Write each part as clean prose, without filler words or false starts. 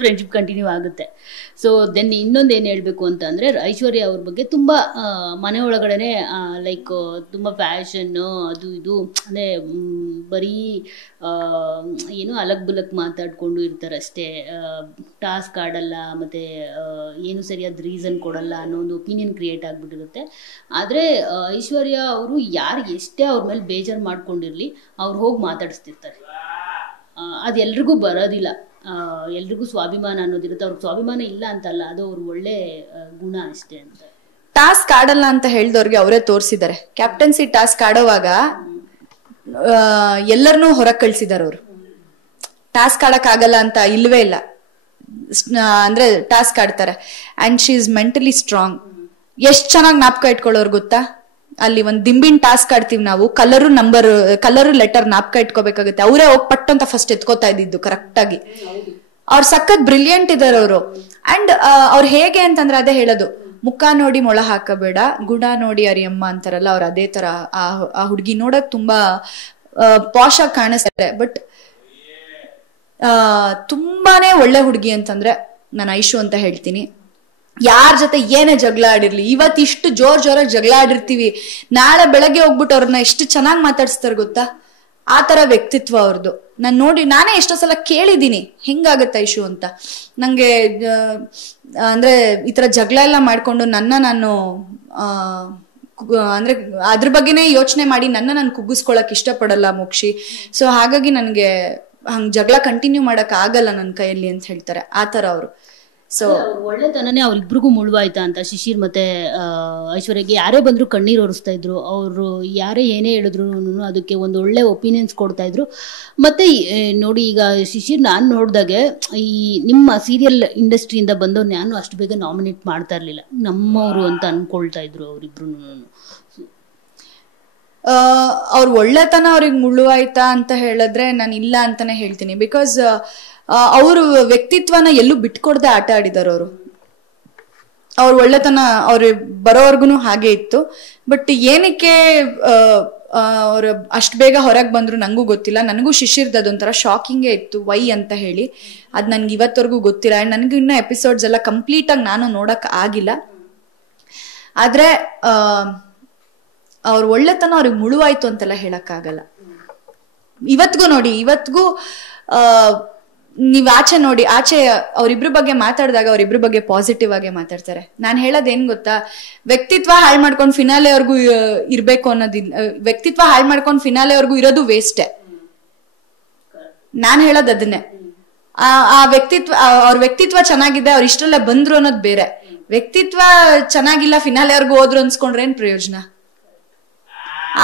Friendship continue ಆಗುತ್ತೆ. So then ಇನ್ನೊಂದು ಏನು ಹೇಳಬೇಕು ಅಂತ ಅಂದರೆ, ಐಶ್ವರ್ಯ ಅವ್ರ ಬಗ್ಗೆ ತುಂಬ ಮನೆ ಒಳಗಡೆ ಲೈಕ್ ತುಂಬ ಫ್ಯಾಷನ್ನು ಅದು ಇದು ಅಂದರೆ ಬರೀ ಏನು ಅಲಕ್ ಬುಲಕ್ ಮಾತಾಡಿಕೊಂಡು ಇರ್ತಾರೆ ಅಷ್ಟೇ. ಟಾಸ್ಕ್ ಆಡಲ್ಲ, ಮತ್ತು ಏನು ಸರಿಯಾದ ರೀಸನ್ ಕೊಡಲ್ಲ ಅನ್ನೋ ಒಂದು ಒಪಿನಿಯನ್ ಕ್ರಿಯೇಟ್ ಆಗಿಬಿಟ್ಟಿರುತ್ತೆ. ಆದರೆ ಐಶ್ವರ್ಯ ಅವರು ಯಾರು ಎಷ್ಟೇ ಅವ್ರ ಮೇಲೆ ಬೇಜಾರು ಮಾಡ್ಕೊಂಡಿರಲಿ, ಅವ್ರು ಹೋಗಿ ಮಾತಾಡಿಸ್ತಿರ್ತಾರೆ. ಅದು ಎಲ್ರಿಗೂ ಬರೋದಿಲ್ಲ, ಎಲ್ರಿಗೂ ಸ್ವಾಭಿಮಾನ ಅನ್ನೋದಿರುತ್ತೆ. ಅವ್ರಿಗೆ ಸ್ವಾಭಿಮಾನ ಇಲ್ಲ ಅಂತಲ್ಲ, ಅದು ಅವ್ರ ಒಳ್ಳೆ ಗುಣ ಅಷ್ಟೇ ಅಂತ. ಟಾಸ್ಕ್ ಆಡಲ್ಲ ಅಂತ ಹೇಳಿದವ್ರಿಗೆ ಅವರೇ ತೋರಿಸಿದ್ದಾರೆ. ಕ್ಯಾಪ್ಟನ್ಸಿ ಟಾಸ್ಕ್ ಆಡೋವಾಗ ಎಲ್ಲರನ್ನೂ ಹೊರಗೆ ಕಳ್ಸಿದಾರೆ. ಅವರು ಟಾಸ್ಕ್ ಆಡಕ್ ಆಗಲ್ಲ ಅಂತ ಇಲ್ವೇ ಇಲ್ಲ, ಅಂದ್ರೆ ಟಾಸ್ಕ್ ಆಡ್ತಾರೆ. And she is mentally strong. ಎಷ್ಟ್ ಚೆನ್ನಾಗಿ ಜ್ಞಾಪಕ ಇಟ್ಕೊಳ್ಳೋರು ಗೊತ್ತಾ? ಅಲ್ಲಿ ಒಂದ್ ದಿಂಬಿನ ಟಾಸ್ಕ್ ಆಡ್ತೀವಿ ನಾವು, ಕಲರು ಲೆಟರ್ ಜ್ಞಾಪಕ ಇಟ್ಕೋಬೇಕಾಗುತ್ತೆ. ಅವರೇ ಹೋಗಿ ಪಟ್ಟು ಅಂತ ಫಸ್ಟ್ ಎತ್ಕೋತಾ ಇದ್ದಿದ್ದು ಕರೆಕ್ಟ್ ಆಗಿ. ಅವ್ರು ಸಖತ್ ಬ್ರಿಲಿಯಂಟ್ ಇದಾರೆ ಅವರು. ಅಂಡ್ ಅವ್ರು ಹೇಗೆ ಅಂತಂದ್ರೆ ಅದೇ ಹೇಳೋದು, ಮುಖ ನೋಡಿ ಮೊಳ ಹಾಕಬೇಡ, ಗುಣ ನೋಡಿ ಅರಿಯಮ್ಮ ಅಂತಾರಲ್ಲ, ಅವ್ರು ಅದೇ ತರ. ಆ ಹುಡುಗಿ ನೋಡಕ್ ತುಂಬಾ ಪಾಶ್ ಆಗಿ ಕಾಣಿಸ್ತಾರೆ. ಬಟ್ ತುಂಬಾನೇ ಒಳ್ಳೆ ಹುಡುಗಿ ಅಂತಂದ್ರೆ ನಾನು ಐಶು ಅಂತ ಹೇಳ್ತೀನಿ. ಯಾರ ಜೊತೆ ಏನೇ ಜಗಳ ಆಡಿರ್ಲಿ, ಇವತ್ತು ಇಷ್ಟು ಜೋರಾಗಿ ಜಗಳ ಆಡಿರ್ತೀವಿ, ನಾಳೆ ಬೆಳಗ್ಗೆ ಹೋಗ್ಬಿಟ್ಟು ಅವ್ರನ್ನ ಎಷ್ಟು ಚೆನ್ನಾಗಿ ಮಾತಾಡಿಸ್ತಾರೆ ಗೊತ್ತಾ? ಆ ತರ ವ್ಯಕ್ತಿತ್ವ ಅವ್ರದ್ದು. ನಾನೇ ಎಷ್ಟೋ ಸಲ ಕೇಳಿದೀನಿ ಹೆಂಗಾಗತ್ತ ಐಶು ಅಂತ. ನಂಗೆ ಅಂದ್ರೆ ಈ ತರ ಜಗಳ ಎಲ್ಲ ಮಾಡ್ಕೊಂಡು ನಾನು ಅಂದ್ರೆ ಅದ್ರ ಬಗ್ಗೆನೇ ಯೋಚನೆ ಮಾಡಿ ನಾನು ಕುಗ್ಗಿಸ್ಕೊಳಕ್ ಇಷ್ಟಪಡಲ್ಲ ಮೋಕ್ಷಿ. ಸೊ ಹಾಗಾಗಿ ನನ್ಗೆ ಹಂಗ್ ಜಗಳ ಕಂಟಿನ್ಯೂ ಮಾಡಕ್ ಆಗಲ್ಲ ನನ್ನ ಕೈಯಲ್ಲಿ ಅಂತ ಹೇಳ್ತಾರೆ. ಆತರ ಅವರು. ಸೊ ಒಳ್ಳೆತನನೇ ಅವ್ರಿಬ್ರಿಗೂ ಮುಳುವಾಯ್ತಾ ಅಂತ. ಶಿಶಿರ್ ಮತ್ತೆ ಐಶ್ವರ್ಯಗೆ ಯಾರೇ ಬಂದ್ರು ಕಣ್ಣೀರು ಒರೆಸ್ತಾ ಇದ್ರು. ಅವರು ಯಾರೇ ಏನೇ ಹೇಳಿದ್ರು ಅದಕ್ಕೆ ಒಂದು ಒಳ್ಳೆ ಒಪಿನಿಯನ್ಸ್ ಕೊಡ್ತಾ ಇದ್ರು. ಮತ್ತೆ ನೋಡಿ, ಈಗ ಶಿಶಿರ್ ನಾನು ನೋಡಿದಾಗೆ ಈ ನಿಮ್ಮ ಸೀರಿಯಲ್ ಇಂಡಸ್ಟ್ರಿಯಿಂದ ಬಂದವ್ರು ನಾನು ಅಷ್ಟು ಬೇಗ ನಾಮಿನೇಟ್ ಮಾಡ್ತಾ ಇರ್ಲಿಲ್ಲ, ನಮ್ಮವರು ಅಂತ ಅನ್ಕೊಳ್ತಾ ಇದ್ರು ಅವರಿಬ್ರು. ಅವ್ರ ಒಳ್ಳೆತನ ಅವ್ರಿಗೆ ಮುಳುವಾಯ್ತಾ ಅಂತ ಹೇಳಿದ್ರೆ ನಾನು ಇಲ್ಲ ಅಂತಾನೆ ಹೇಳ್ತೀನಿ. ಬಿಕಾಸ್ ಅವರು ವ್ಯಕ್ತಿತ್ವನ ಎಲ್ಲೂ ಬಿಟ್ಕೊಡ್ದೆ ಆಟ ಆಡಿದಾರೆ ಅವರು. ಅವ್ರ ಒಳ್ಳೆತನ ಅವ್ರ ಬರೋವರ್ಗುನು ಹಾಗೆ ಇತ್ತು. ಬಟ್ ಏನಕ್ಕೆ ಅವ್ರು ಅಷ್ಟು ಬೇಗ ಹೊರಗೆ ಬಂದ್ರು ನಂಗೂ ಗೊತ್ತಿಲ್ಲ. ನನಗೂ ಶಿಶಿರ್ದು ಅದೊಂಥರ ಶಾಕಿಂಗೇ ಇತ್ತು, ವೈ ಅಂತ ಹೇಳಿ. ಅದು ನನ್ಗೆ ಇವತ್ತವರೆಗೂ ಗೊತ್ತಿಲ್ಲ. ಆ್ಯಂಡ್ ನನಗೂ ಇನ್ನೂ ಎಪಿಸೋಡ್ಸ್ ಎಲ್ಲ ಕಂಪ್ಲೀಟ್ ಆಗಿ ನಾನು ನೋಡಕ್ ಆಗಿಲ್ಲ. ಆದ್ರೆ ಅವ್ರ ಒಳ್ಳೆತನ ಅವ್ರಿಗೆ ಮುಳುವಾಯ್ತು ಅಂತೆಲ್ಲ ಹೇಳಕ್ಕಾಗಲ್ಲ. ಇವತ್ಗೂ ನೋಡಿ, ನೀವ್ ಆಚೆ ನೋಡಿ, ಆಚೆ ಅವ್ರಿಬ್ರ ಬಗ್ಗೆ ಮಾತಾಡಿದಾಗ ಅವ್ರಿಬ್ರ ಬಗ್ಗೆ ಪಾಸಿಟಿವ್ ಆಗಿ ಮಾತಾಡ್ತಾರೆ. ನಾನ್ ಹೇಳೋದೇನ್ ಗೊತ್ತಾ, ವ್ಯಕ್ತಿತ್ವ ಹಾಳು ಮಾಡ್ಕೊಂಡು ಫಿನಾಲೆವರೆಗೂ ಇರ್ಬೇಕು ಅನ್ನೋದಿಲ್ಲ. ವ್ಯಕ್ತಿತ್ವ ಹಾಳು ಮಾಡ್ಕೊಂಡು ಫಿನಾಲೆವರೆಗೂ ಇರೋದು ವೇಸ್ಟೆ. ನಾನ್ ಹೇಳೋದ್ ಅದನ್ನೇ. ಆ ವ್ಯಕ್ತಿತ್ವ, ಅವ್ರ ವ್ಯಕ್ತಿತ್ವ ಚೆನ್ನಾಗಿದೆ, ಅವ್ರ ಇಷ್ಟರಲ್ಲೇ ಬಂದ್ರು ಅನ್ನೋದು ಬೇರೆ. ವ್ಯಕ್ತಿತ್ವ ಚೆನ್ನಾಗಿಲ್ಲ, ಫಿನಾಲೆವರೆಗೂ ಹೋದ್ರು ಅನ್ಸ್ಕೊಂಡ್ರೆ ಏನ್ ಪ್ರಯೋಜನ?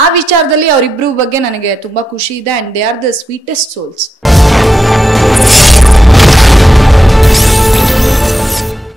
ಆ ವಿಚಾರದಲ್ಲಿ ಅವರಿಬ್ರು ಬಗ್ಗೆ ನನಗೆ ತುಂಬಾ ಖುಷಿ ಇದೆ. And they are the sweetest souls.